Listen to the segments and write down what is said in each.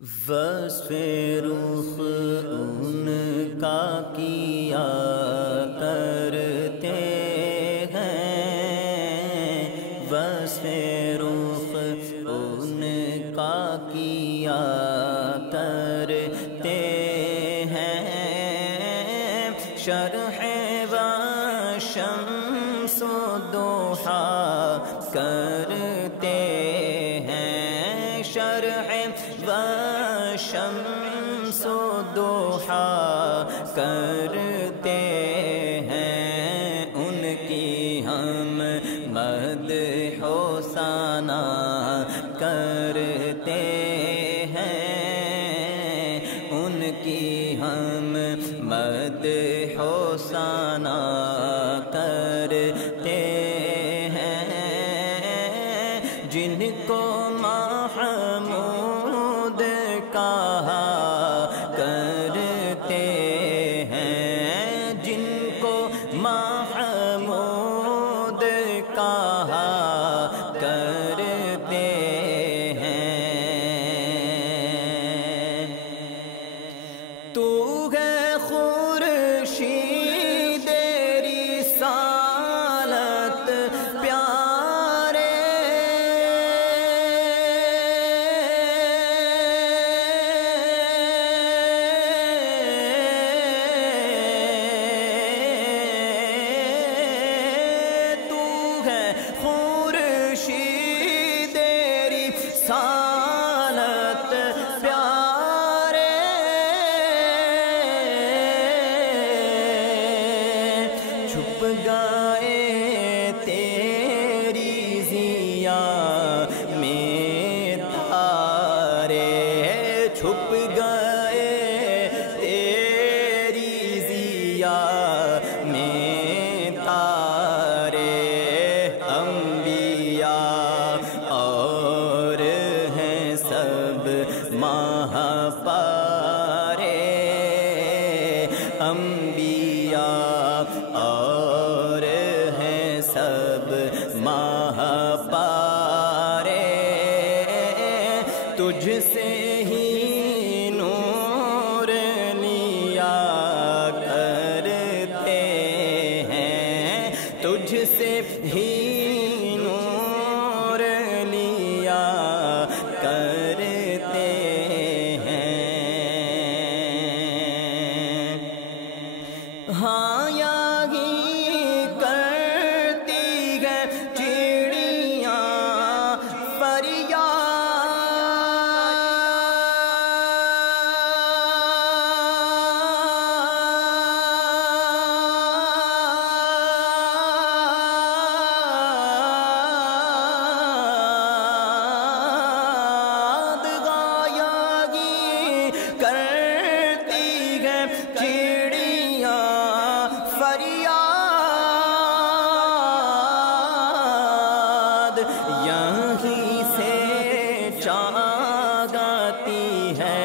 وصف رخ ان کا کیا کرتے ہیں، وصف رخ ان کا کیا کرتے ہیں، شرح و شمس و ضحا کرتے ہیں، شرح و شمس و ضحا کرتے ہیں، ان کی ہم مدح و ثنا کرتے ہیں، ان کی ہم مدح و ثنا کرتے ہیں، جن کو محمود کہا کرتے ہیں، جن کو محمود کہا کرتے ہیں، تو ہے خورشید رسالت پیارے، خورشید رسالت پیارے، چھپ گئے تیری ضیا میں تارے، چھپ گئے تیری ضیا میں تارے، انبیاء اور ہیں سب ماہ پارے، انبیاء اور ہیں سب ماہ پارے، تجھ سے ہی نور لیا کرتے ہیں، تجھ سے ہی نور لیا کرتے ہیں، ہاں یہی کرتی ہے چڑیاں فریاد، کرتی ہے چڑیاں فریاد، یہیں سے جاگتی ہے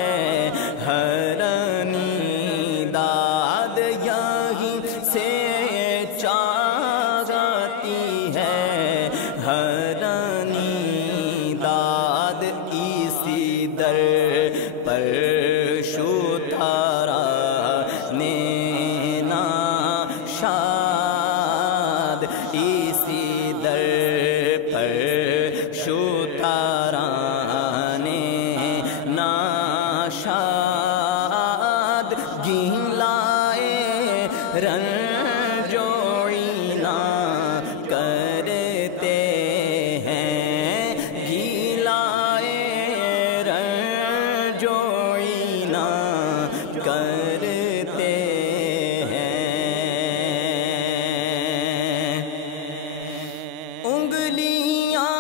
ہر نیداد، یہیں سے جاگتی ہے ہر نیداد، اسی در پر شتارا نے ناشاد، اسی در پر شتارا نے ناشاد، گلائے رنجوڑینا کرتے ہیں، گلائے رنجوڑینا کرتے ہیں، انگلیاں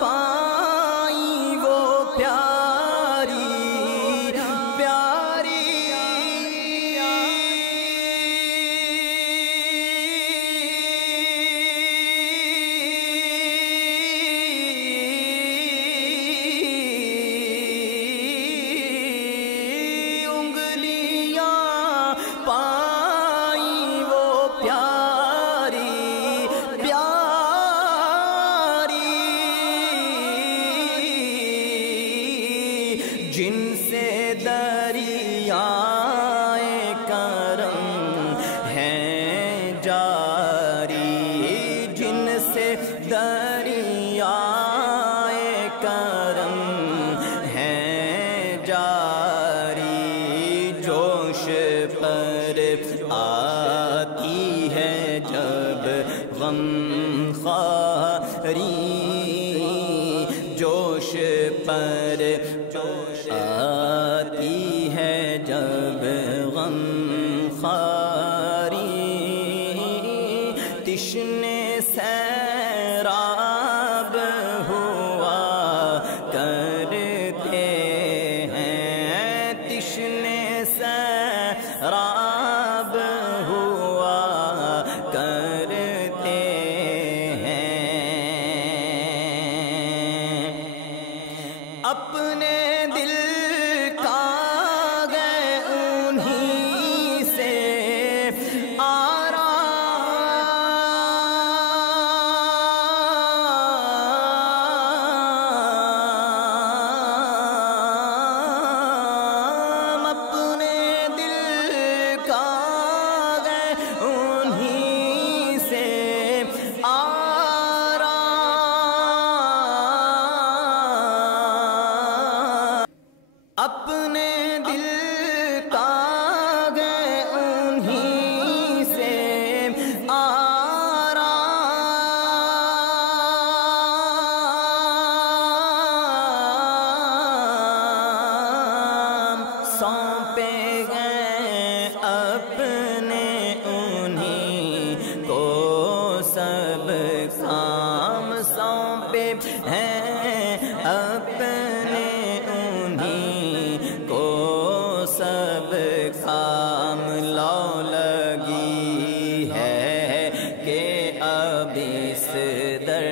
پائیں وہ پیاری پیاری، جن سے دریائے کرم ہیں جاری، جن سے دریائے کرم ہیں جاری، جوش پر آتی ہے جب غم خواری، جوش پر آتی ہے جب غم خواری، تشنے سیراب ہوا کرتے ہیں، تشنے سیراب ہوا کرتے ہیں، اپنے دل کا گئے انہی سے آرام، اپنے دل کا گئے انہی سے اپنے دل کا گئے انہی سے آرام، سونپے گئے اپنے انہی کو سب کام، سونپے ہیں اپنے کو سب کام، لو لگی ہے کہ اب اس در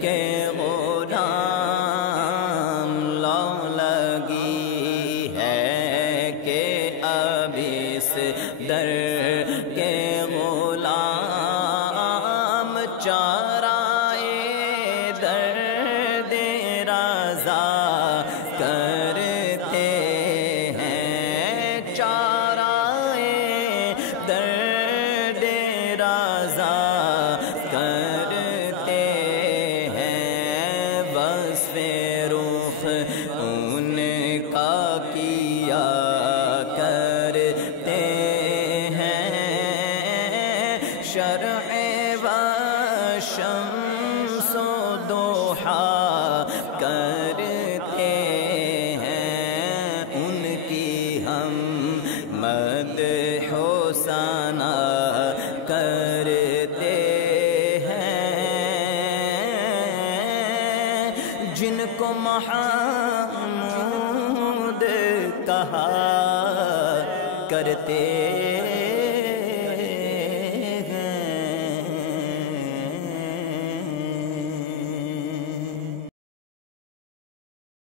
کے غلام، لو لگی ہے کہ اب اس در کے غلام، چارائے درد رضا کرتے ہیں، چارائے درد رضا کرتے ہیں، وصف رخ ان کا کیا کرتے ہیں، شرع و شمس و ضحیٰ کرتے ہیں، ان کی ہم مدح و ثنا کرتے ہیں، جن کو محمود کہا کرتے